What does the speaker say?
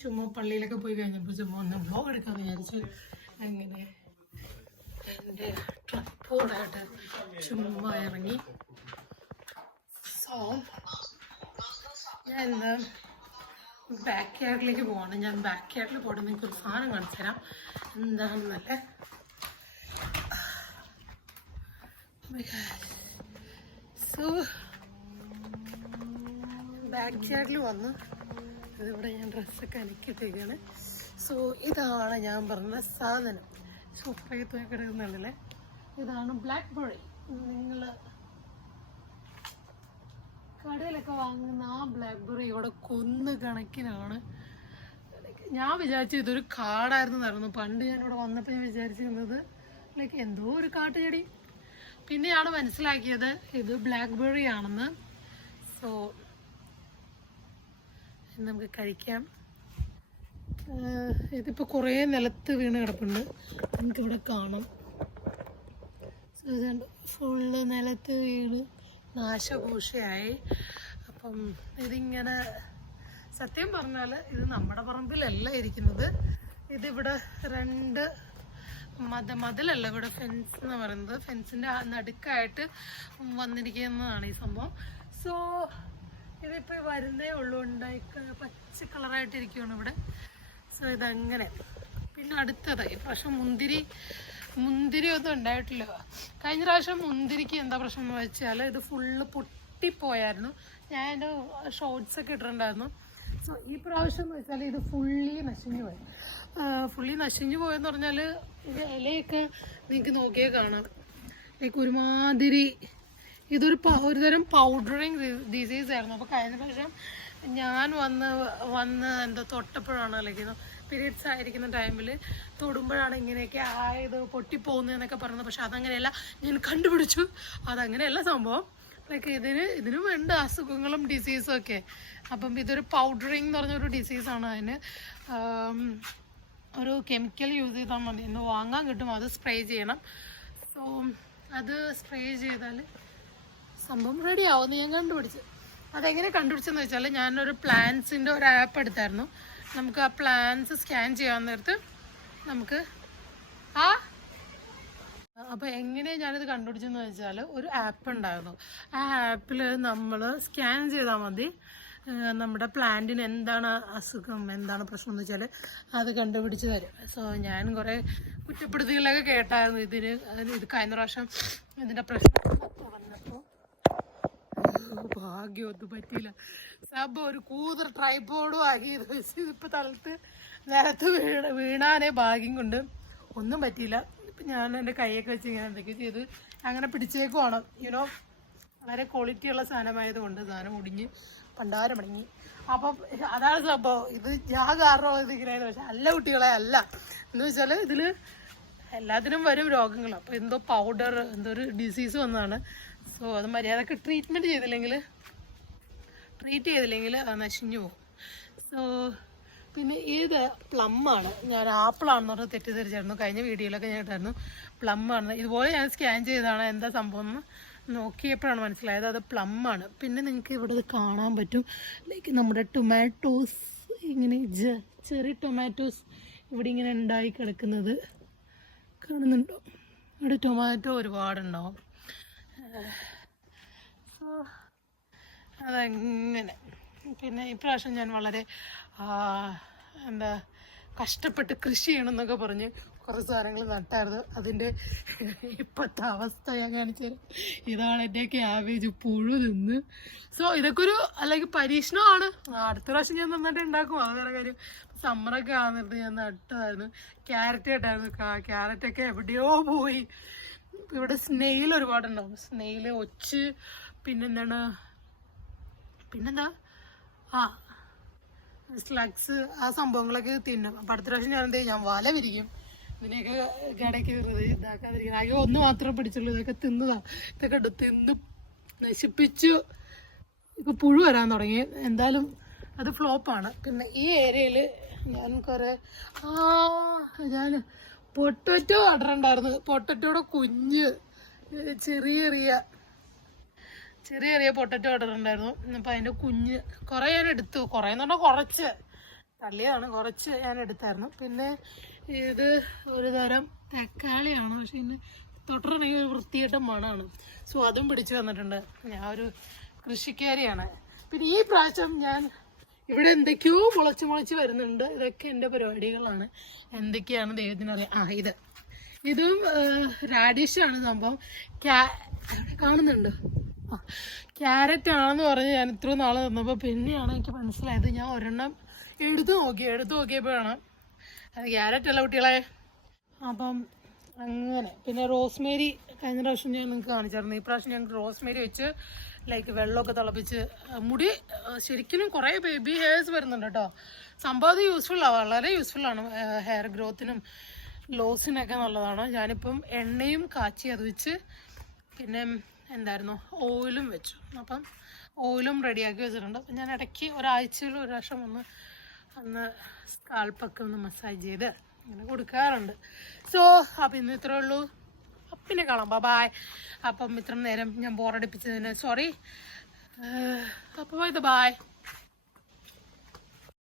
ചുമ്മാ പള്ളിയിലൊക്കെ പോയി കഴിഞ്ഞപ്പോൾ ചുമ്മാ ഒന്ന് വ്ലോഗ് എടുക്കാമെന്ന് വിചാരിച്ചു. അങ്ങനെ എൻ്റെ ട്രപ്പോർഡായിട്ട് ചുമ്മാ ഇറങ്ങി. സോ ഞാൻ എന്താ ബാക്ക് യാർഡിലേക്ക് പോവാണ്. ഞാൻ ബാക്ക് യാർഡിൽ പോയിട്ട് നിങ്ങൾക്ക് ഒരു സാധനം കാണിച്ചു തരാം എന്താണെന്നല്ലേ. സോ ബാക്ക് യാർഡിൽ വന്ന് ഇതിവിടെ ഞാൻ ഡ്രസ്സൊക്കെ അലക്കിയിട്ടേക്കാണ്. സോ ഇതാണ് ഞാൻ പറഞ്ഞ സാധനം. സൂപ്പറായിട്ട് കിടക്കുന്നുണ്ടല്ലേ. ഇതാണ് ബ്ലാക്ക്ബെറി. നിങ്ങൾ കടയിലൊക്കെ വാങ്ങുന്ന ആ ബ്ലാക്ക്ബെറി ഇവിടെ കൊന്ന് കണക്കിനാണ്. ഞാൻ വിചാരിച്ചു ഇതൊരു കാടായിരുന്നു. പണ്ട് ഞാനിവിടെ വന്നപ്പോൾ ഞാൻ വിചാരിച്ചിരുന്നത് ലൈക്ക് എന്തോ ഒരു കാട്ടുചെടി. പിന്നെയാണ് മനസ്സിലാക്കിയത് ഇത് ബ്ലാക്ക്ബെറി ആണെന്ന്. സോ നമുക്ക് കഴിക്കാം. ഇതിപ്പോൾ കുറേ നിലത്ത് വീണ് കിടപ്പുണ്ട്, നമുക്കിവിടെ കാണാം. സോ ഇതുണ്ട്, ഫുള്ള് നിലത്ത് വീണ് നാശഘോഷയായി. അപ്പം ഇതിങ്ങനെ സത്യം പറഞ്ഞാൽ ഇത് നമ്മുടെ പറമ്പിലല്ല ഇരിക്കുന്നത്. ഇതിവിടെ രണ്ട് മതിലല്ല, ഇവിടെ ഫെൻസ് എന്ന് പറയുന്നത്. ഫെൻസിൻ്റെ നടുക്കായിട്ട് വന്നിരിക്കുന്നതാണ് ഈ സംഭവം. സോ ഇതിപ്പോൾ വരുന്നേ ഉള്ളൂ, ഉണ്ടായി പച്ച കളറായിട്ടിരിക്കുകയാണ് ഇവിടെ. സോ ഇതങ്ങനെ. പിന്നെ അടുത്തത് ഈ പ്രാവശ്യം മുന്തിരി ഒന്നും ഉണ്ടായിട്ടില്ല. കഴിഞ്ഞ പ്രാവശ്യം മുന്തിരിക്ക് എന്താ പ്രശ്നം എന്ന് വെച്ചാൽ ഇത് ഫുള്ള് പൊട്ടിപ്പോയായിരുന്നു. ഞാൻ എൻ്റെ ഷോർട്സൊക്കെ ഇട്ടിട്ടുണ്ടായിരുന്നു. സോ ഈ പ്രാവശ്യം എന്ന് വെച്ചാൽ ഇത് ഫുള്ളി നശിഞ്ഞു പോയി. ഫുള്ളി നശിഞ്ഞു പോയെന്ന് പറഞ്ഞാൽ ഇത് ഇലയൊക്കെ നിങ്ങൾക്ക് നോക്കിയാൽ കാണാം. ലൈക്ക് ഒരുമാതിരി ഇതൊരു തരം പൗഡറിങ് ഡിസീസ് ആയിരുന്നു. അപ്പോൾ കഴിഞ്ഞ പ്രാവശ്യം ഞാൻ വന്ന് എന്താ തൊട്ടപ്പോഴാണ് അല്ലെങ്കിൽ പീരീഡ്സ് ആയിരിക്കുന്ന ടൈമിൽ തൊടുമ്പോഴാണ് ഇങ്ങനെയൊക്കെ ആയത് പൊട്ടിപ്പോകുന്നതെന്നൊക്കെ പറയുന്നത്. പക്ഷെ അതങ്ങനെയല്ല, ഞാൻ കണ്ടുപിടിച്ചു അതങ്ങനെയല്ല സംഭവം. ലൈക്ക് ഇതിനും വേണ്ട അസുഖങ്ങളും ഡിസീസും ഒക്കെ. അപ്പം ഇതൊരു പൗഡറിങ് എന്ന് പറഞ്ഞൊരു ഡിസീസാണ്. അതിന് ഒരു കെമിക്കൽ യൂസ് ചെയ്താൽ മതി, ഇന്ന് വാങ്ങാൻ കിട്ടും. അത് സ്പ്രേ ചെയ്യണം. സോ അത് സ്പ്രേ ചെയ്താൽ സംഭവം റെഡി ആവുമെന്ന് ഞാൻ കണ്ടുപിടിച്ചു. അതെങ്ങനെ കണ്ടുപിടിച്ചെന്ന് വെച്ചാൽ ഞാനൊരു പ്ലാന്റ്സിൻ്റെ ഒരു ആപ്പ് എടുത്തായിരുന്നു. നമുക്ക് ആ പ്ലാന്റ്സ് സ്കാൻ ചെയ്യാൻ നേരത്ത് നമുക്ക് അപ്പോൾ എങ്ങനെയാണ് ഞാനിത് കണ്ടുപിടിച്ചെന്ന് വെച്ചാൽ ഒരു ആപ്പ് ഉണ്ടായിരുന്നു. ആ ആപ്പിൽ നമ്മൾ സ്കാൻ ചെയ്താൽ മതി നമ്മുടെ പ്ലാന്റിന് എന്താണ് അസുഖം, എന്താണ് പ്രശ്നം എന്ന് വെച്ചാൽ അത് കണ്ടുപിടിച്ച് തരും. സോ ഞാൻ കുറേ കുറ്റപ്പെടുത്തികളൊക്കെ കേട്ടായിരുന്നു ഇത് കഴിഞ്ഞ പ്രാവശ്യം ഇതിൻ്റെ പ്രശ്നം വന്നപ്പോൾ. ഭാഗ്യമൊന്നും പറ്റിയില്ല. സംഭവം ഒരു കൂതർ ട്രൈപോഡും ആക്കി ഇതിപ്പോൾ നിലത്ത് വീണാനേ ഭാഗ്യം കൊണ്ട് ഒന്നും പറ്റിയില്ല. ഇപ്പം ഞാൻ എൻ്റെ കൈയൊക്കെ വെച്ച് ഇങ്ങനെ എന്തൊക്കെ ചെയ്ത് അങ്ങനെ പിടിച്ചേക്കുവാണ്. യുനോ വളരെ ക്വാളിറ്റിയുള്ള സാധനമായതുകൊണ്ട് സാധനം ഒടിഞ്ഞ് പണ്ടാരം അടങ്ങി. അപ്പം അതാണ് സംഭവം. ഇത് ഞാൻ കാരണം ഇതിങ്ങനെയായിരുന്നു. പക്ഷെ അല്ല കുട്ടികളെ അല്ല എന്ന് വെച്ചാൽ ഇതിൽ എല്ലാത്തിനും വരും രോഗങ്ങൾ. അപ്പോൾ എന്തോ പൗഡർ എന്തോ ഒരു ഡിസീസ് വന്നതാണ്. സോ അത് മര്യാദക്ക് ട്രീറ്റ് ചെയ്തില്ലെങ്കിൽ അത് നശിഞ്ഞു പോകും. സോ പിന്നെ ഇത് പ്ലമ്മാണ്. ഞാൻ ആപ്പിളാണെന്ന് പറഞ്ഞ് തെറ്റിദ്ധരിച്ചായിരുന്നു. കഴിഞ്ഞ വീഡിയോയിലൊക്കെ ഞാൻ ഇട്ടായിരുന്നു പ്ലമ്മാണ്. ഇതുപോലെ ഞാൻ സ്കാൻ ചെയ്തതാണ് എന്താ സംഭവം എന്ന് നോക്കിയപ്പോഴാണ് മനസ്സിലായത് അത് പ്ലമ്മാണ്. പിന്നെ നിങ്ങൾക്ക് ഇവിടെ കാണാൻ പറ്റും ലൈക്ക് നമ്മുടെ ടൊമാറ്റോസ് ഇങ്ങനെ ചെറിയ ടൊമാറ്റോസ് ഇവിടെ ഇങ്ങനെ ഉണ്ടായി കിടക്കുന്നത് കാണുന്നുണ്ടോ? ഇവിടെ ടൊമാറ്റോ ഒരുപാടുണ്ടാവും. സോ അതങ്ങനെ. പിന്നെ ഇപ്രാവശ്യം ഞാൻ വളരെ കഷ്ടപ്പെട്ട് കൃഷി ചെയ്യണമെന്നൊക്കെ പറഞ്ഞ് കുറേ സാധനങ്ങൾ നട്ടായിരുന്നു. അതിൻ്റെ ഇപ്പോഴത്തെ അവസ്ഥ ഞാൻ കാണിച്ചു തരാം. ഇതാണ് എൻ്റെ ക്യാബേജ് പുഴു തിന്ന്. സോ ഇതൊക്കെ ഒരു അല്ലെങ്കിൽ പരീക്ഷണമാണ്. അടുത്ത പ്രാവശ്യം ഞാൻ നന്നായിട്ട് ഉണ്ടാക്കും. അത് വേറെ കാര്യം. സമ്മറൊക്കെ ആകുന്നിട്ട് ഞാൻ നട്ടതായിരുന്നു. ക്യാരറ്റ് കേട്ടായിരുന്നു. ക്യാരറ്റൊക്കെ എവിടെയോ പോയി. ഇവിടെ സ്നെയിൽ ഒരുപാടുണ്ടാവും. സ്നെയിൽ ഒച്ച് പിന്നെന്താ സ്ലഗ്സ് ആ സംഭവങ്ങളൊക്കെ തിന്നും. അപ്പം അടുത്ത പ്രാവശ്യം ഞാൻ എന്ത് ചെയ്യും, ഞാൻ വല വിരിക്കും. ഇതിനെയൊക്കെ കടയ്ക്ക് ഇതാക്കാതിരിക്കുന്നത്. ആകെ ഒന്ന് മാത്രമേ പിടിച്ചുള്ളൂ. ഇതൊക്കെ ഇതൊക്കെ തിന്ന് നശിപ്പിച്ചു. ഇപ്പം പുഴു വരാൻ തുടങ്ങി. എന്തായാലും അത് ഫ്ലോപ്പാണ്. പിന്നെ ഈ ഏരിയയിൽ ഞാൻ ഞാൻ പൊട്ടറ്റോ ഇടറുണ്ടായിരുന്നു. പൊട്ടറ്റോയുടെ കുഞ്ഞ് ചെറിയ പൊട്ടറ്റോ ഇടറുണ്ടായിരുന്നു. അപ്പം അതിൻ്റെ കുഞ്ഞ് കുറേ ഞാൻ എടുത്തു. കുറേന്ന് പറഞ്ഞാൽ കുറച്ച് തള്ളിയതാണ്, കുറച്ച് ഞാൻ എടുത്തായിരുന്നു. പിന്നെ ഇത് ഒരു തരം തക്കാളിയാണ്, പക്ഷെ ഇന്ന് തൊട്ടിട്ടുണ്ടെങ്കിൽ ഒരു വൃത്തികെട്ട മണമാണ്. സോ അതും പിടിച്ചു വന്നിട്ടുണ്ട്. ഞാൻ ഒരു കൃഷിക്കാരിയാണ്. പിന്നെ ഈ പ്രാവശ്യം ഞാൻ ഇവിടെ എന്തൊക്കെയോ മുളച്ച് വരുന്നുണ്ട്. ഇതൊക്കെ എൻ്റെ പരിപാടികളാണ്. എന്തൊക്കെയാണ് ദൈവത്തിനറിയാം. ഇതും റാഡിഷാണ് സംഭവം. കാണുന്നുണ്ട്, ക്യാരറ്റ് ആണെന്ന് പറഞ്ഞ് ഞാൻ ഇത്ര നാളെ തന്നപ്പോൾ പിന്നെയാണ് എനിക്ക് മനസ്സിലായത്. ഞാൻ ഒരെണ്ണം എടുത്തു നോക്കിയപ്പോഴാണ് അത് ക്യാരറ്റ് അല്ല കുട്ടികളെ. അപ്പം അങ്ങനെ. പിന്നെ റോസ്മേരി കഴിഞ്ഞ പ്രാവശ്യം ഞാൻ നിങ്ങൾക്ക് കാണിച്ചായിരുന്നു. ഈ പ്രാവശ്യം ഞങ്ങൾക്ക് റോസ്മേരി വെച്ച് ലൈക്ക് വെള്ളമൊക്കെ തിളപ്പിച്ച് മുടി ശരിക്കും കുറേ ബേബി ഹെയർസ് വരുന്നുണ്ട് കേട്ടോ. സംഭവം അത് യൂസ്ഫുള്ളാണ്, വളരെ യൂസ്ഫുള്ളാണ്. ഹെയർ ഗ്രോത്തിനും ലോസിനൊക്കെ നല്ലതാണ്. ഞാനിപ്പം എണ്ണയും കാച്ചി അത് വെച്ച് പിന്നെ എന്തായിരുന്നു ഓയിലും വെച്ചു. അപ്പം ഓയിലും റെഡിയാക്കി വെച്ചിട്ടുണ്ട്. അപ്പം ഞാൻ ഇടയ്ക്ക് ഒരാഴ്ചയിൽ ഒരു പ്രാവശ്യം ഒന്ന് സ്കാൾപ്പൊക്കെ ഒന്ന് മസാജ് ചെയ്ത് അങ്ങനെ കൊടുക്കാറുണ്ട്. സോ അപ്പം ഇന്ന് ഇത്രേ ഉള്ളൂ. പിന്നെ കാണാം, ബൈ. അപ്പം ഇത്ര നേരം ഞാൻ ബോറടിപ്പിച്ചതിന് സോറി. അപ്പോൾ ബൈ.